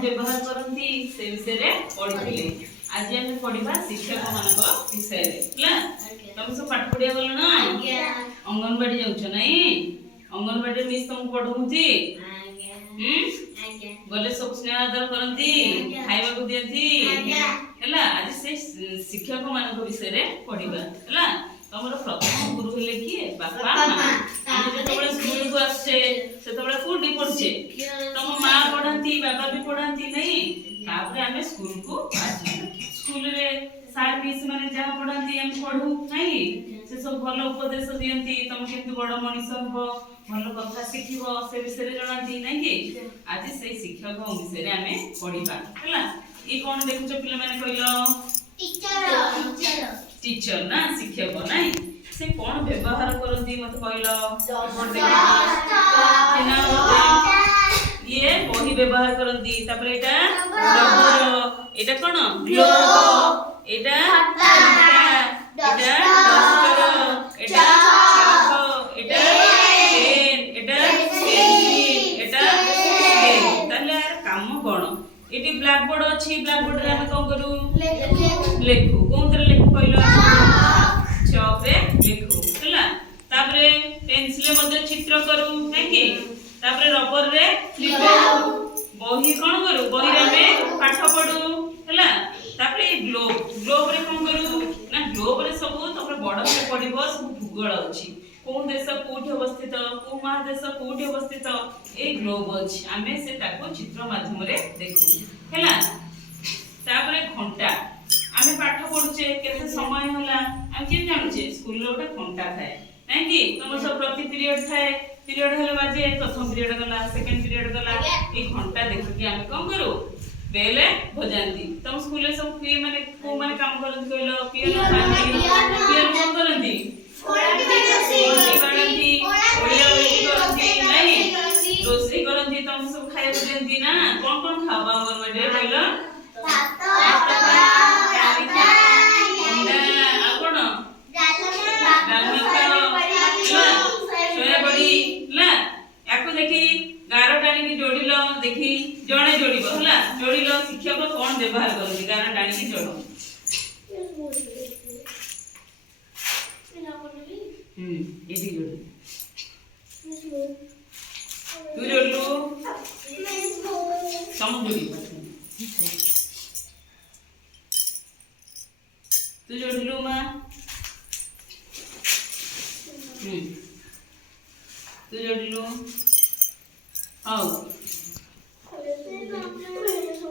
व्यवहार करती से विषय पढ़ी आज आम पढ़ा शिक्षक मान विषय तुम सब पाठ पढ़िया गल ना अंगनवाड़ी जाऊच नाई अंगनवाड़ी मिस तुमको पढ़ौती गले सब स्नेह आदर करती खाइबा को दियंती हैला आज से शिक्षक मान विषय पढ़ा हैला तमर प्रथम गुरु हेले किए बापा मां हम जेतबेले स्कूल को आछे सेतबेले कोठी पढ़छे तम मां पढ़ाती बाबा भी पढ़ाती नहीं तापर हमें स्कूल को आछे स्कूल रे सार मिस माने जहा पढ़ाती हम पढ़ू नहीं से सब भलो उपदेश दियंती तम केतु बड़ मनीष हो भलो कथा शिखिबो से विषय जणाती नहीं कि आज से शिक्षक विषय हमें पढ़िबा हैला ई कोन देखुछ पिले माने कहिलो टीचर ना शिक्षक नहीं से कौन व्यवहार करती मत कहलो ये वही व्यवहार करती तापर एटा रबर एटा कोन ग्लोब एटा एटा डस्टर एटा चाक एटा पेन एटा पेंसिल एटा स्केल ताले काम कोन एटी ब्लैक बोर्ड अछि ब्लैक बोर्ड रे हम कोन करू लेखु कोन तरह लेखु कहलो चॉक रे लेखु हला तापरे पेंसिल मध्ये चित्र करू है कि तापरे रबर रे लिखू बही कोन करू बही रे हमें पाठ पढू हला तापरे ग्लोब ग्लोब रे कोन करू ना ग्लोब रे सब तापरे बड़ से पढिबो सब भूगोल अछि कोन देश कोठी अवस्थित को महादेश कोठी अवस्थित ए ग्लोब अछि हमें से ताको चित्र माध्यम रे देखू हला तापरे घंटा आमे पाठ पढुचे केते समय होला हम के जानुचे स्कूल रे ओटा घंटा थाए नै कि तुम सब प्रति पीरियड थाए पीरियड हेले बाजे प्रथम पीरियड गला सेकंड पीरियड गला ए घंटा देखि कि आमे कोन करू बेले भजांती तुम स्कूल रे सब के माने को माने काम करन कहलो पियन पियन कोन करंती करंती ओडिया करंती नै रोसई करंती तुम सब खाए देंती ना कोन कोन खावा हमर मडे कहलो देखी जणे जोड़िबो हला जोड़िलो शिक्षक कोन व्यवहार करथि गाना टाणी की जोड़ो एदी जोड़ तू जोड़लो सम जोड़ी तू जोड़लो मां तू जोड़लो आओ